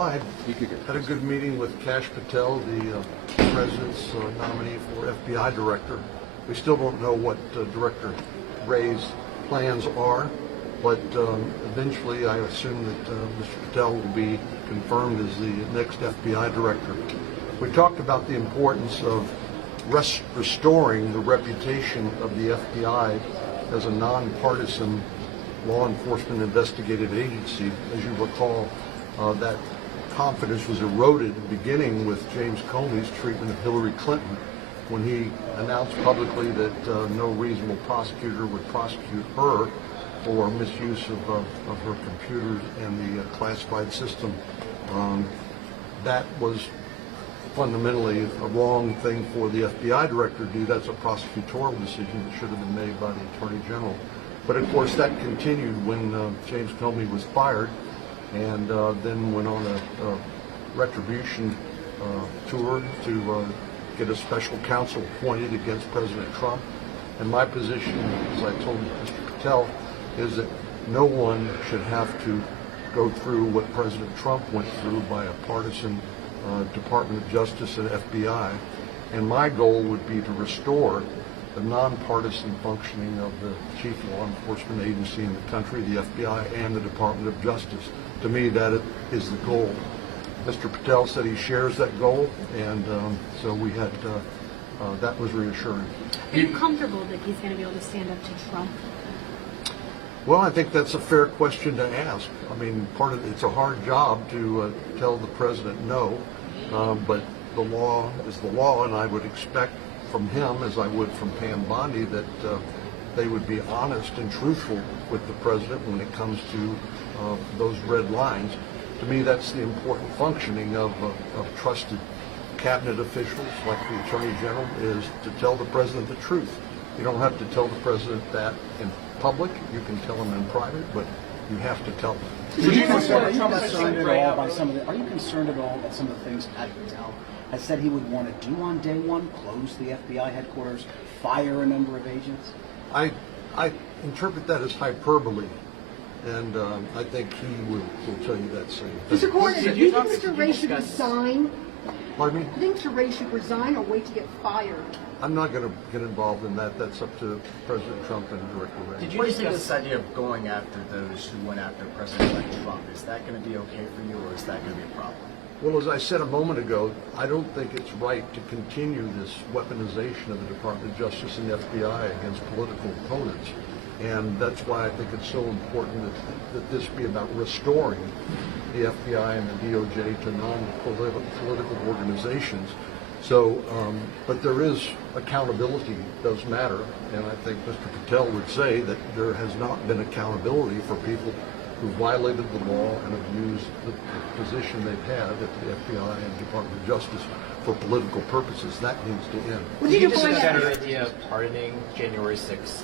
Well, I had a good meeting with Kash Patel, the president's nominee for FBI director. We still don't know what Director Wray's plans are, but eventually I assume that Mr. Patel will be confirmed as the next FBI director. We talked about the importance of restoring the reputation of the FBI as a nonpartisan law enforcement investigative agency. As you recall, that confidence was eroded beginning with James Comey's treatment of Hillary Clinton when he announced publicly that no reasonable prosecutor would prosecute her for misuse of her computers and the classified system. That was fundamentally a wrong thing for the FBI director to do. That's a prosecutorial decision that should have been made by the Attorney General. But of course that continued when James Comey was fired, and then went on a retribution tour to get a special counsel appointed against President Trump. And my position, as I told Mr. Patel, is that no one should have to go through what President Trump went through by a partisan Department of Justice and FBI. And my goal would be to restore the nonpartisan functioning of the chief law enforcement agency in the country, the FBI and the Department of Justice. To me, that is the goal. Mr. Patel said he shares that goal, and so we had, that was reassuring. Are you comfortable that he's going to be able to stand up to Trump? Well, I think that's a fair question to ask. I mean, it's a hard job to tell the president no, but the law is the law, and I would expect from him, as I would from Pam Bondi, that they would be honest and truthful with the president when it comes to those red lines. To me, that's the important functioning of trusted cabinet officials like the Attorney General, is to tell the president the truth. You don't have to tell the president that in public. You can tell him in private, but you have to tell him. Are you concerned at all by some of the? Are you concerned at all about some of the things Kash Patel has said he would want to do on day one? Close the FBI headquarters, fire a number of agents. I interpret that as hyperbole, and I think he will tell you that same thing. Mr. Cornyn, do you think Mr. Wray should resign? Pardon me? Do you think Mr. Wray should resign or wait to get fired? I'm not going to get involved in that. That's up to President Trump and Director Wray. Did you discuss this idea of going after those who went after President-elect Trump? Is that going to be okay for you, or is that going to be a problem? Well, as I said a moment ago, I don't think it's right to continue this weaponization of the Department of Justice and the FBI against political opponents. And that's why I think it's so important that this be about restoring the FBI and the DOJ to non-political organizations. So, but there is accountability, does matter, and I think Mr. Patel would say that there has not been accountability for people who violated the law and abused the position they've had at the FBI and Department of Justice for political purposes. That needs to end. What did you just point discuss out? the idea of pardoning January 6th?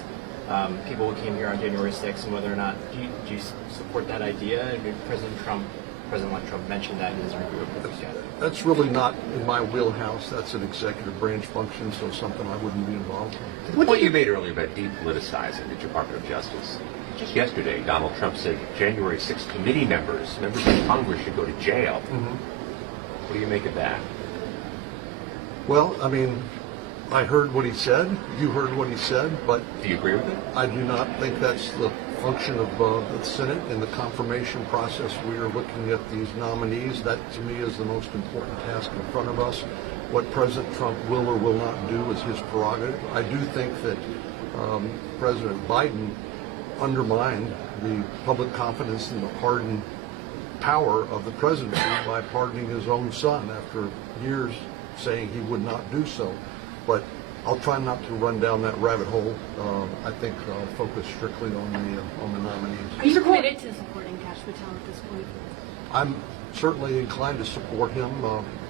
People who came here on January 6th, and whether or not do you support that idea? I mean, President-elect Trump mentioned that in his review of the weekend. That's really not in my wheelhouse. That's an executive branch function, so something I wouldn't be involved in. The point you made earlier about depoliticizing the Department of Justice. Just yesterday, Donald Trump said January 6th committee members of Congress should go to jail. What do you make of that? Well, I mean, I heard what he said. You heard what he said, but Do you agree with it? I do not think that's the function of the Senate in the confirmation process. We are looking at these nominees. That, to me, is the most important task in front of us. What President Trump will or will not do is his prerogative. I do think that President Biden undermined the public confidence in the pardon power of the presidency by pardoning his own son after years saying he would not do so. But I'll try not to run down that rabbit hole. I think I'll focus strictly on the nominees. Are you committed to supporting Kash Patel at this point? I'm certainly inclined to support him,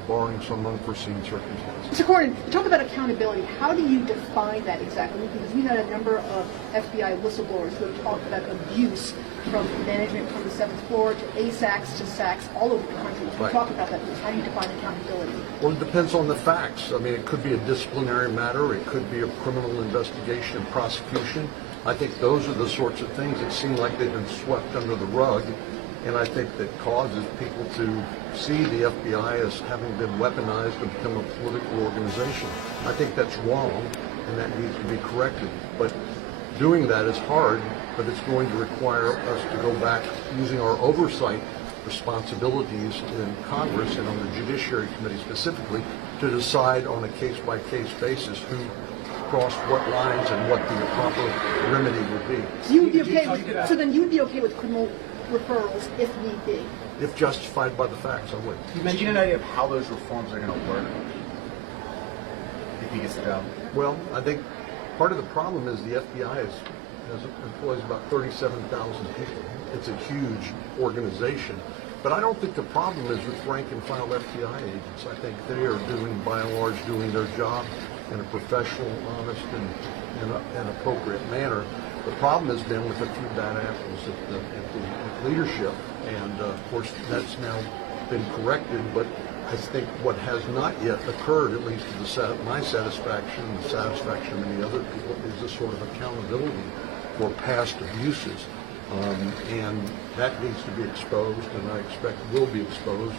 barring some unforeseen circumstances. Mr. Cornyn, you talk about accountability. How do you define that exactly? Because we've had a number of FBI whistleblowers who have talked about abuse from management from the 7th floor to ASACs to SACs all over the country. We talk about that. How do you define accountability? Well, it depends on the facts. I mean, it could be a disciplinary matter. It could be a criminal investigation and prosecution. I think those are the sorts of things that seem like they've been swept under the rug. and I think that causes people to see the FBI as having been weaponized and become a political organization. I think that's wrong, and that needs to be corrected. But doing that is hard, but it's going to require us to go back using our oversight responsibilities in Congress and on the Judiciary Committee specifically to decide on a case-by-case basis who crossed what lines and what the proper remedy would be. So you would be okay with, so then you would be okay with criminal referrals if need be? If justified by the facts, I would. Do you get an idea of how those reforms are going to work if he gets the job? Well, I think part of the problem is the FBI employs about 37,000 people. It's a huge organization. But I don't think the problem is with rank and file FBI agents. I think they are doing, by and large, doing their job in a professional, honest, and appropriate manner. The problem has been with a few bad apples at the leadership, and of course that's now been corrected. But I think what has not yet occurred, at least to my satisfaction and the satisfaction of many other people, is a sort of accountability for past abuses, and that needs to be exposed, and I expect will be exposed.